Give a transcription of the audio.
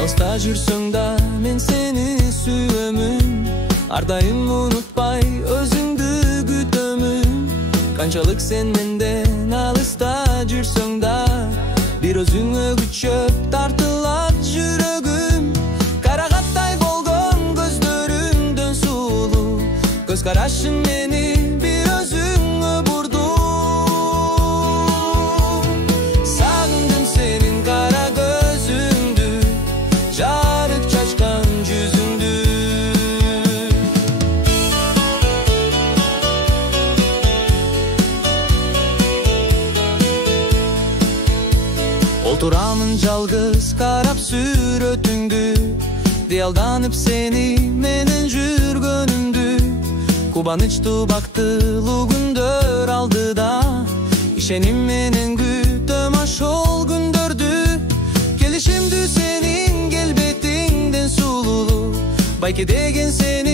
Alsta жүрсөң да мен seni сүйөмүн. Ардайым унутпай өзүңдү күтөмүн. Канчалык sen менден алыста жүрсөң да, бир өзүңө күчөп тартылат жүрөгүм. Карагаттай болгон көздөрүңдөн сулуу, көз карашың мени бир өзүңө бурду. Сагындым сенин кара көзүңдү, жарык чачкан жүзүңдү. Oturamın жалгыз карап сүрөтүңдү, диалданып сени менен жүргөнүмдү. Кубанычтуу бактылуу күндөр алдыда, ишеним менен күтөм ошол күндөрдү. Келишимдүү сенин келбетиңден сулулуу, байке деген сени